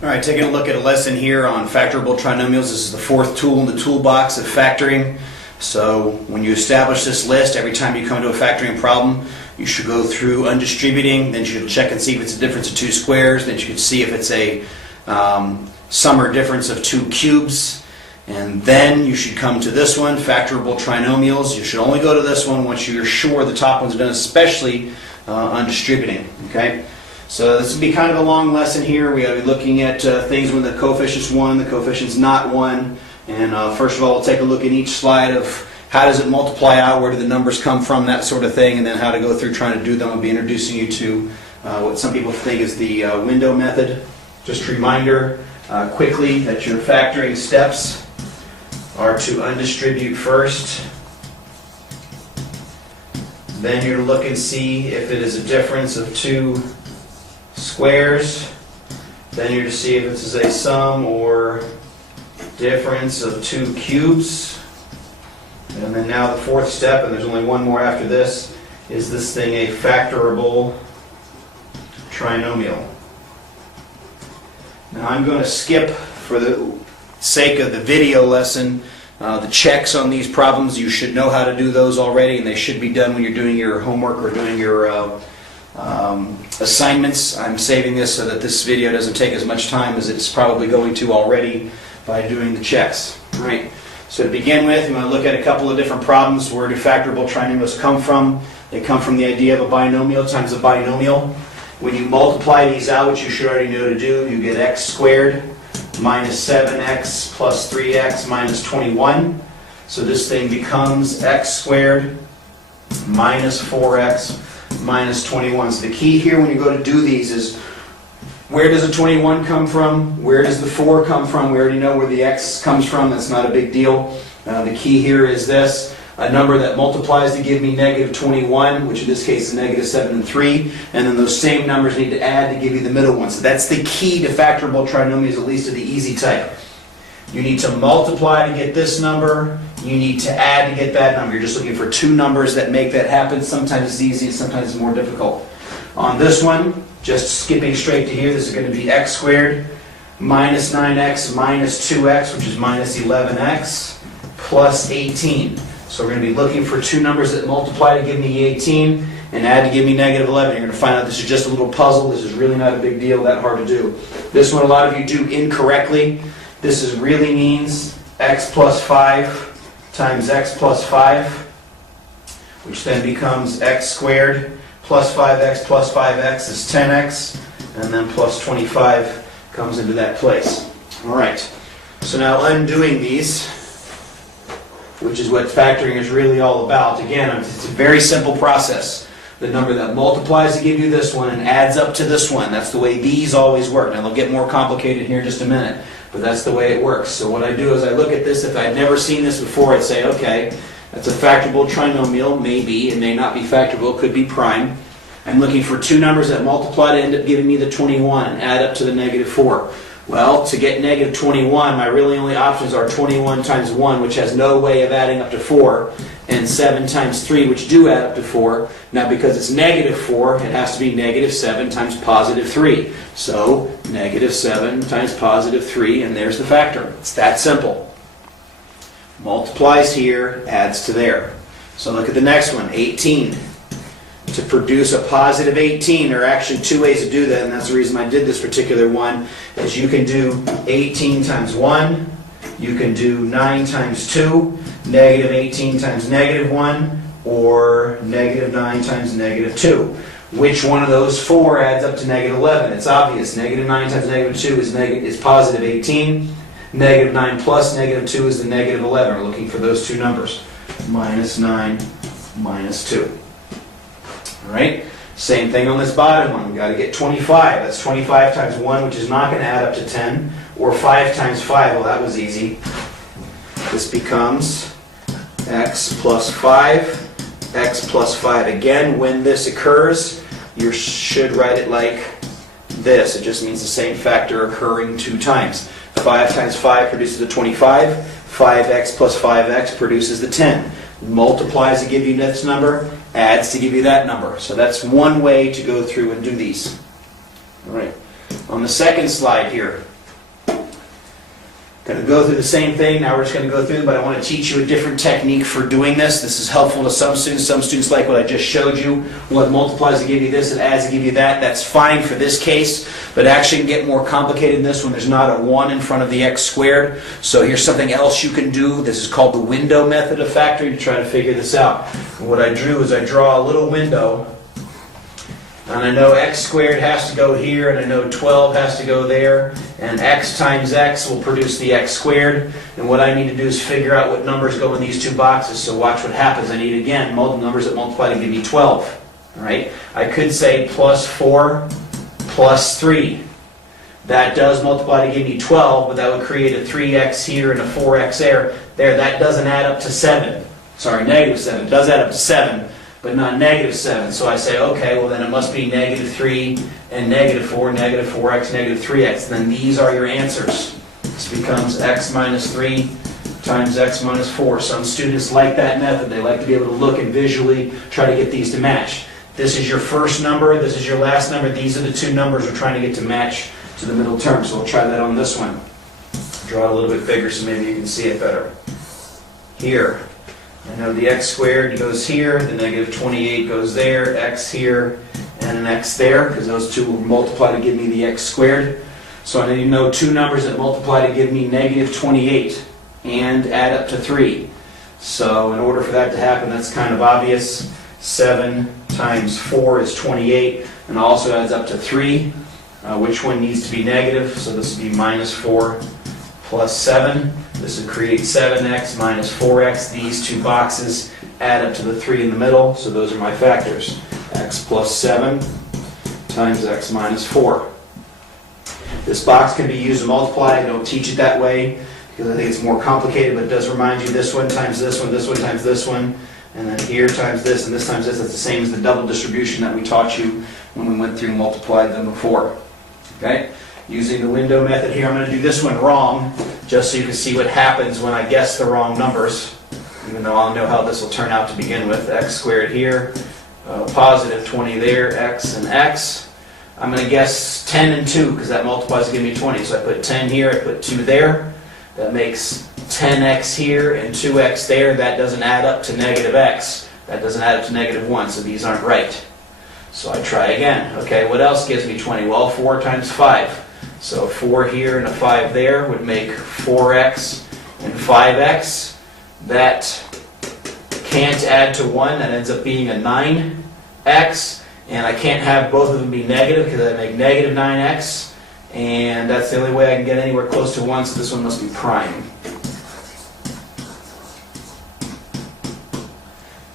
Alright, taking a look at a lesson here on factorable trinomials. This is the fourth tool in the toolbox of factoring. So when you establish this list, every time you come to a factoring problem, you should go through undistributing, then you should check and see if it's a difference of two squares, then you should see if it's a sum or difference of two cubes, and then you should come to this one, factorable trinomials. You should only go to this one once you're sure the top one's done, especially undistributing. Okay? So this will be kind of a long lesson here. We are looking at things when the coefficient's 1, the coefficient's not 1. And first of all, we'll take a look at each slide of how does it multiply out, where do the numbers come from, that sort of thing, and then how to go through trying to do them. I'll be introducing you to what some people think is the window method. Just a reminder quickly that your factoring steps are to undistribute first. Then you're to look and see if it is a difference of two squares. Then you're to see if this is a sum or difference of two cubes. And then now the fourth step, and there's only one more after this, is this thing a factorable trinomial. Now I'm going to skip, for the sake of the video lesson, the checks on these problems. You should know how to do those already, and they should be done when you're doing your homework or doing your assignments. I'm saving this so that this video doesn't take as much time as it's probably going to already by doing the checks. All right. So to begin with, I'm going to look at a couple of different problems. Where do factorable trinomials come from? They come from the idea of a binomial times a binomial. When you multiply these out, which you should already know to do, you get x squared minus 7x plus 3x minus 21. So this thing becomes x squared minus 4x minus 21. So the key here when you go to do these is, where does the 21 come from? Where does the 4 come from? We already know where the x comes from. That's not a big deal. The key here is this. A number that multiplies to give me negative 21, which in this case is negative 7 and 3. And then those same numbers need to add to give you the middle one. So that's the key to factorable trinomials, at least to the easy type. You need to multiply to get this number. You need to add to get that number. You're just looking for two numbers that make that happen. Sometimes it's easy and sometimes it's more difficult. On this one, just skipping straight to here, this is going to be x squared minus 9x minus 2x, which is minus 11x, plus 18. So we're going to be looking for two numbers that multiply to give me 18 and add to give me negative 11. You're going to find out this is just a little puzzle. This is really not a big deal, that hard to do. This one a lot of you do incorrectly. This is really means x plus 5 times x plus 5, which then becomes x squared plus 5x is 10x, and then plus 25 comes into that place. All right, so now undoing these, which is what factoring is really all about. Again, it's a very simple process. The number that multiplies to give you this one and adds up to this one. That's the way these always work. Now they'll get more complicated here in just a minute, but that's the way it works. So what I do is I look at this. If I'd never seen this before, I'd say, okay, that's a factorable trinomial. Maybe, it may not be factorable, it could be prime. I'm looking for two numbers that multiply to end up giving me the 21 and add up to the negative 4. Well, to get negative 21, my really only options are 21 times 1, which has no way of adding up to 4, and 7 times 3, which do add up to 4. Now, because it's negative 4, it has to be negative 7 times positive 3. So, negative 7 times positive 3, and there's the factor. It's that simple. Multiplies here, adds to there. So look at the next one, 18. To produce a positive 18, there are actually two ways to do that, and that's the reason I did this particular one, is you can do 18 times 1, you can do 9 times 2, negative 18 times negative 1, or negative 9 times negative 2. Which one of those four adds up to negative 11? It's obvious. Negative 9 times negative 2 is positive 18. Negative 9 plus negative 2 is the negative 11. We're looking for those two numbers. Minus 9, minus 2. All right? Same thing on this bottom one. We've got to get 25. That's 25 times 1, which is not going to add up to 10. Or 5 times 5. Well, that was easy. This becomes x plus 5. X plus 5. Again, when this occurs, you should write it like this. It just means the same factor occurring two times. 5 times 5 produces a 25. 5x plus 5x produces the 10. Multiplies to give you this number, adds to give you that number. So that's one way to go through and do these. All right. On the second slide here, going to go through the same thing. Now we're just going to go through, but I want to teach you a different technique for doing this. This is helpful to some students. Some students like what I just showed you. What multiplies to give you this and adds to give you that. That's fine for this case, but actually can get more complicated in this when there's not a 1 in front of the x squared. So here's something else you can do. This is called the window method of factoring to try to figure this out. And what I drew is I draw a little window. And I know x squared has to go here, and I know 12 has to go there, and x times x will produce the x squared. And what I need to do is figure out what numbers go in these two boxes. So watch what happens. I need, again, numbers that multiply to give me 12. All right? I could say plus 4 plus 3. That does multiply to give me 12, but that would create a 3x here and a 4x there. That doesn't add up to 7. Sorry, negative 7. It does add up to 7. But not negative 7. So I say, okay, well then it must be negative 3 and negative 4, negative 4x, negative 3x. Then these are your answers. This becomes x minus 3 times x minus 4. Some students like that method. They like to be able to look and visually try to get these to match. This is your first number, this is your last number. These are the two numbers we're trying to get to match to the middle term. So we'll try that on this one. Draw it a little bit bigger so maybe you can see it better. Here. I know the x squared goes here, the negative 28 goes there, x here, and an x there, because those two will multiply to give me the x squared. So I need to know two numbers that multiply to give me negative 28 and add up to 3. So in order for that to happen, that's kind of obvious. 7 times 4 is 28, and also adds up to 3. Which one needs to be negative? So this would be minus 4 plus 7. This would create 7x minus 4x. These two boxes add up to the 3 in the middle, so those are my factors. X plus 7 times x minus 4. This box can be used to multiply. I don't teach it that way because I think it's more complicated, but it does remind you this one times this one times this one, and then here times this and this times this. That's the same as the double distribution that we taught you when we went through and multiplied them before. Okay? Using the window method here, I'm going to do this one wrong, just so you can see what happens when I guess the wrong numbers, even though I'll know how this will turn out to begin with. X squared here, positive 20 there, x and x. I'm going to guess 10 and 2, because that multiplies to give me 20. So I put 10 here, I put 2 there. That makes 10x here and 2x there. That doesn't add up to negative x. That doesn't add up to negative 1, so these aren't right. So I try again. Okay, what else gives me 20? Well, 4 times 5. So 4 here and a 5 there would make 4x and 5x. That can't add to 1. That ends up being a 9x. And I can't have both of them be negative because I make negative 9x. And that's the only way I can get anywhere close to 1, so this one must be prime.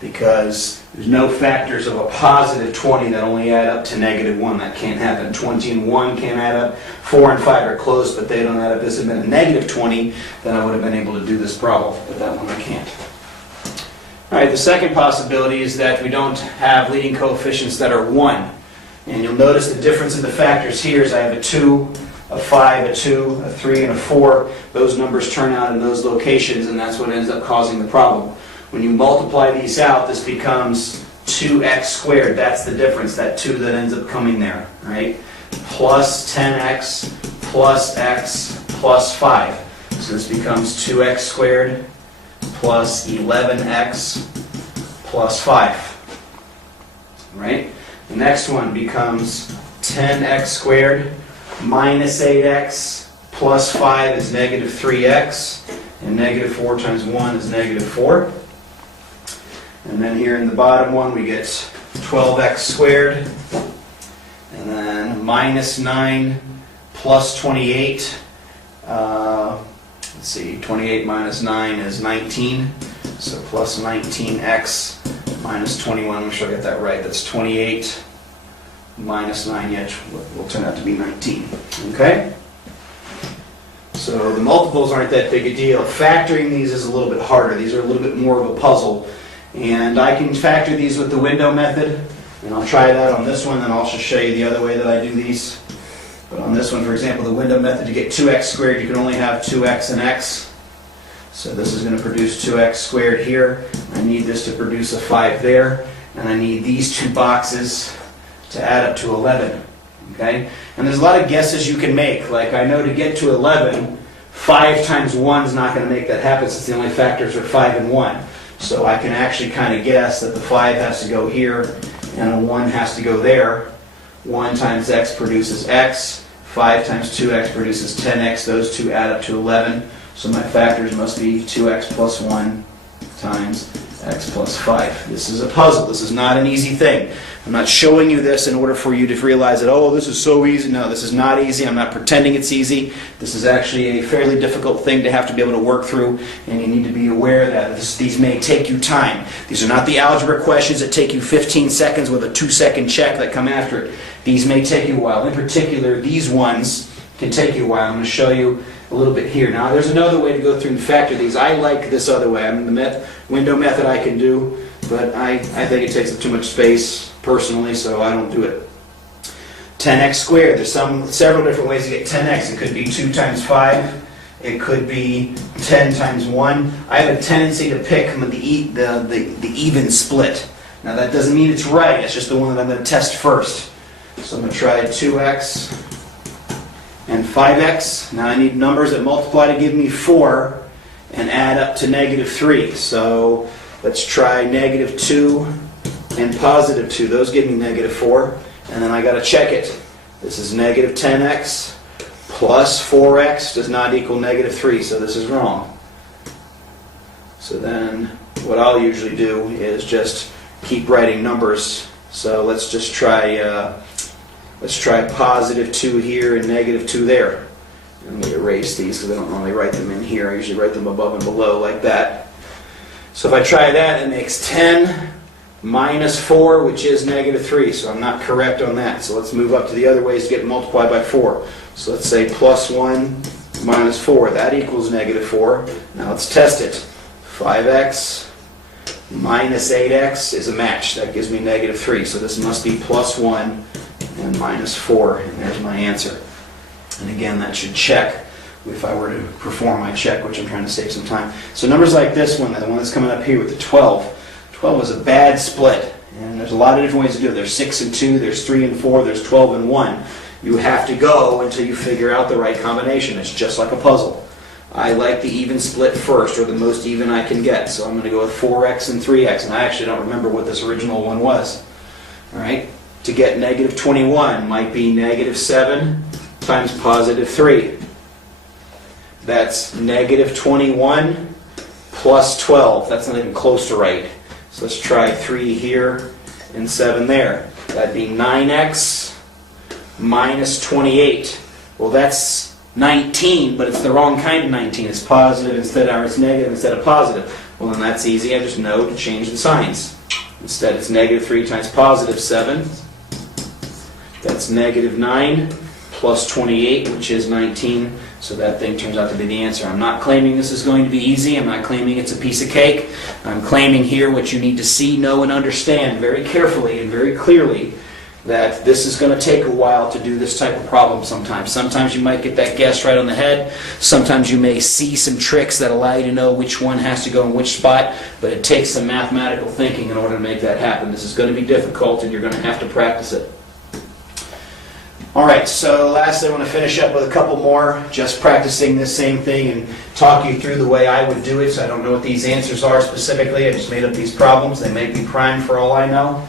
Because there's no factors of a positive 20 that only add up to negative 1. That can't happen. 20 and 1 can't add up. 4 and 5 are close, but they don't add up. This had been a negative 20, then I would have been able to do this problem, but that one I can't. All right, the second possibility is that we don't have leading coefficients that are 1. And you'll notice the difference in the factors here is I have a 2, a 5, a 2, a 3, and a 4. Those numbers turn out in those locations, and that's what ends up causing the problem. When you multiply these out, this becomes 2x squared. That's the difference, that 2 that ends up coming there, right? Plus 10x plus x plus 5. So this becomes 2x squared plus 11x plus 5, right? The next one becomes 10x squared minus 8x plus 5 is negative 3x, and negative 4 times 1 is negative 4. And then here in the bottom one we get 12x squared, and then minus 9 plus 28. Let's see, 28 minus 9 is 19, so plus 19x minus 21. Make sure I get that right. That's 28 minus 9, yeah, will turn out to be 19. Okay? So the multiples aren't that big a deal. Factoring these is a little bit harder. These are a little bit more of a puzzle. And I can factor these with the window method, and I'll try that on this one, and I'll also show you the other way that I do these. But on this one, for example, the window method, to get 2x squared, you can only have 2x and x. So this is going to produce 2x squared here. I need this to produce a 5 there, and I need these two boxes to add up to 11. Okay? And there's a lot of guesses you can make. Like I know to get to 11, 5 times 1 is not going to make that happen since the only factors are 5 and 1. So I can actually kind of guess that the 5 has to go here and a 1 has to go there. 1 times x produces x. 5 times 2x produces 10x. Those two add up to 11. So my factors must be 2x plus 1 times x plus 5. This is a puzzle. This is not an easy thing. I'm not showing you this in order for you to realize that, oh, this is so easy. No, this is not easy. I'm not pretending it's easy. This is actually a fairly difficult thing to have to be able to work through, and you need to be aware that these may take you time. These are not the algebra questions that take you 15 seconds with a 2-second check that come after it. These may take you a while. In particular, these ones can take you a while. I'm going to show you a little bit here. Now, there's another way to go through and factor these. I like this other way. I mean, the window method I can do, but I think it takes up too much space personally, so I don't do it. 10x squared. There's several different ways to get 10x. It could be 2 times 5. It could be 10 times 1. I have a tendency to pick the even split. Now, that doesn't mean it's right. It's just the one that I'm going to test first. So I'm going to try 2x and 5x. Now I need numbers that multiply to give me 4 and add up to -3. So let's try -2 and +2. Those give me -4. And then I got to check it. This is -10x plus 4x does not equal -3. So this is wrong. So then what I'll usually do is just keep writing numbers. So let's just try +2 here and -2 there. And we erase these because I don't normally write them in here. I usually write them above and below like that. So if I try that, it makes 10 minus 4, which is -3. So I'm not correct on that. So let's move up to the other ways to get multiplied by 4. So let's say +1 minus 4. That equals -4. Now let's test it. 5x minus 8x is a match. That gives me -3. So this must be +1 and -4, and there's my answer. And again, that should check if I were to perform my check, which I'm trying to save some time. So numbers like this one, the one that's coming up here with the 12. 12 is a bad split, and there's a lot of different ways to do it. There's 6 and 2, there's 3 and 4, there's 12 and 1. You have to go until you figure out the right combination. It's just like a puzzle. I like the even split first, or the most even I can get. So I'm going to go with 4x and 3x, and I actually don't remember what this original one was. All right? To get -21 might be -7 times +3. That's -21 plus 12. That's not even close to right. So let's try 3 here and 7 there. That'd be 9x minus 28. Well, that's 19, but it's the wrong kind of 19. It's positive instead, or it's negative instead of positive. Well, then that's easy. I just know to change the signs. Instead, it's -3 times +7. That's -9 plus 28, which is 19. So that thing turns out to be the answer. I'm not claiming this is going to be easy. I'm not claiming it's a piece of cake. I'm claiming here what you need to see, know, and understand very carefully and very clearly, that this is going to take a while to do this type of problem sometimes. Sometimes you might get that guess right on the head. Sometimes you may see some tricks that allow you to know which one has to go in which spot, but it takes some mathematical thinking in order to make that happen. This is going to be difficult, and you're going to have to practice it. Alright, so lastly I want to finish up with a couple more, just practicing this same thing and talk you through the way I would do it. So I don't know what these answers are specifically. I just made up these problems. They may be prime for all I know.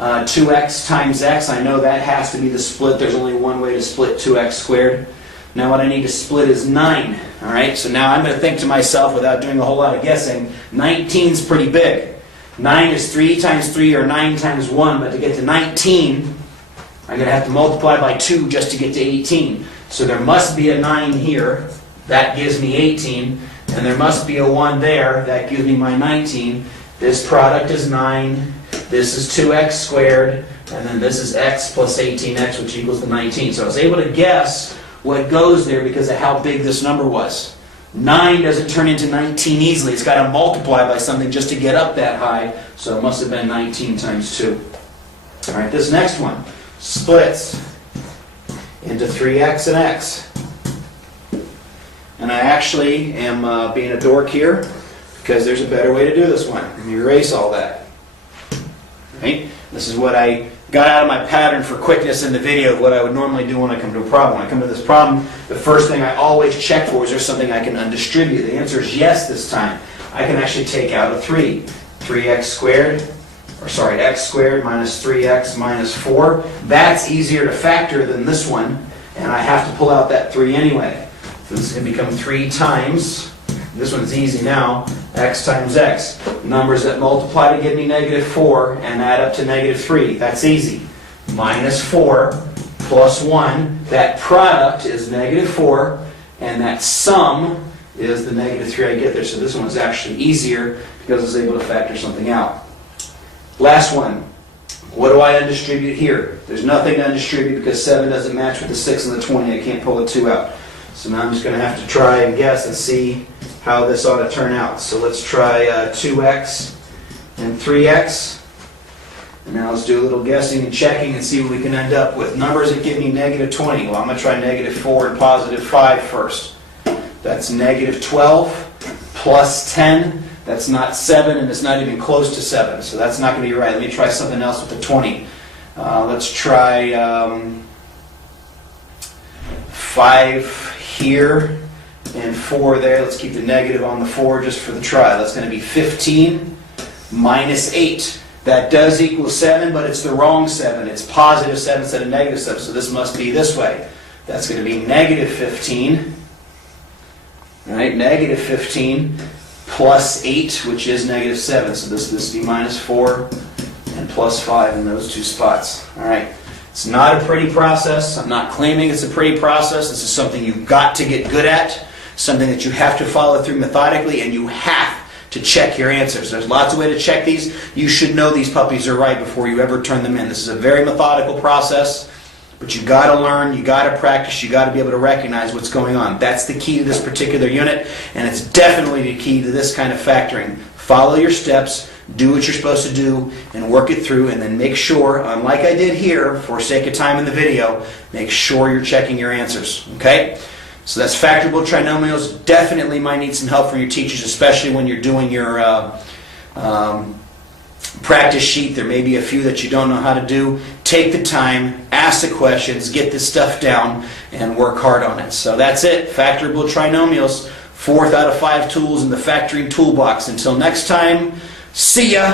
2x times x, I know that has to be the split. There's only one way to split 2x squared. Now what I need to split is 9. Alright, so now I'm going to think to myself, without doing a whole lot of guessing, 19 is pretty big. 9 is 3 times 3 or 9 times 1, but to get to 19, I'm going to have to multiply by 2 just to get to 18. So there must be a 9 here. That gives me 18. And there must be a 1 there. That gives me my 19. This product is 9. This is 2x squared. And then this is x plus 18x, which equals the 19. So I was able to guess what goes there because of how big this number was. 9 doesn't turn into 19 easily. It's got to multiply by something just to get up that high. So it must have been 19 times 2. All right, this next one splits into 3x and x. And I actually am being a dork here because there's a better way to do this one. Let me erase all that. Right? This is what I got out of my pattern for quickness in the video of what I would normally do when I come to a problem. When I come to this problem, the first thing I always check for is there something I can undistribute. The answer is yes this time. I can actually take out a 3. 3x squared, x squared minus 3x minus 4. That's easier to factor than this one, and I have to pull out that 3 anyway. So this is going to become 3 times, this one's easy now, x times x. Numbers that multiply to give me negative 4 and add up to negative 3. That's easy. Minus 4 plus 1. That product is negative 4, and that sum is the negative 3 I get there. So this one is actually easier because I was able to factor something out. Last one. What do I undistribute here? There's nothing to undistribute because 7 doesn't match with the 6 and the 20. I can't pull a 2 out. So now I'm just going to have to try and guess and see how this ought to turn out. So let's try 2x and 3x. And now let's do a little guessing and checking and see what we can end up with. Numbers that give me negative 20. Well, I'm going to try negative 4 and positive 5 first. That's negative 12 plus 10. That's not 7, and it's not even close to 7. So that's not going to be right. Let me try something else with the 20. Let's try 5 here and 4 there. Let's keep the negative on the 4 just for the try. That's going to be 15 minus 8. That does equal 7, but it's the wrong 7. It's positive 7 instead of negative 7, so this must be this way. That's going to be negative 15. Right, negative 15 plus 8, which is negative 7. So this will be minus 4 and plus 5 in those 2 spots. All right. It's not a pretty process. I'm not claiming it's a pretty process. This is something you've got to get good at, something that you have to follow through methodically, and you have to check your answers. There's lots of ways to check these. You should know these puppies are right before you ever turn them in. This is a very methodical process, but you got to learn, you got to practice, you got to be able to recognize what's going on. That's the key to this particular unit, and it's definitely the key to this kind of factoring. Follow your steps, do what you're supposed to do, and work it through, and then make sure, unlike I did here, for sake of time in the video, make sure you're checking your answers. Okay? So that's factorable trinomials. Definitely might need some help from your teachers, especially when you're doing your practice sheet. There may be a few that you don't know how to do. Take the time, ask the questions, get this stuff down, and work hard on it. So that's it. Factorable trinomials. 4th out of 5 tools in the factoring toolbox. Until next time, see ya!